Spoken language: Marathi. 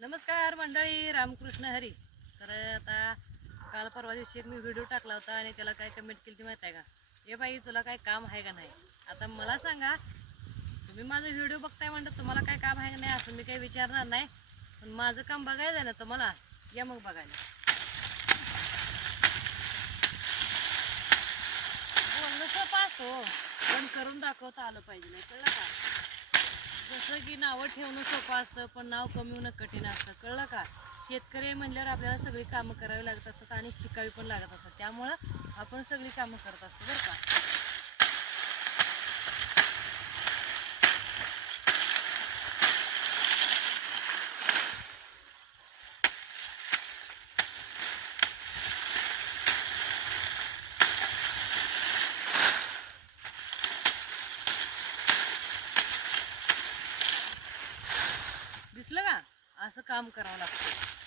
नमस्कार मंडळी रामकृष्ण हरी. तर आता काल परवा दिवशी एक मी व्हिडिओ टाकला होता आणि त्याला काय कमेंट केली ती माहीत आहे का? ए बाई तुला काय काम आहे का नाही? आता मला सांगा तुम्ही माझा व्हिडिओ बघताय म्हणतात तुम्हाला काय काम आहे का नाही असं मी काही विचारणार नाही. पण माझं काम बघायचं ना तुम्हाला या मग बघायला. बोलणं सोपं असतो पण करून दाखवता आलं पाहिजे नाही कळलं का? असतं की नावं ठेवणं सोपं असतं पण नाव कमवणं कठीण असतं. कळलं का? शेतकरी म्हणल्यावर आपल्याला सगळी कामं करावी लागत असतात आणि शिकावी पण लागत असतात. त्यामुळं आपण सगळी कामं करत असतो बरं का? का? असं काम करावं लागतं.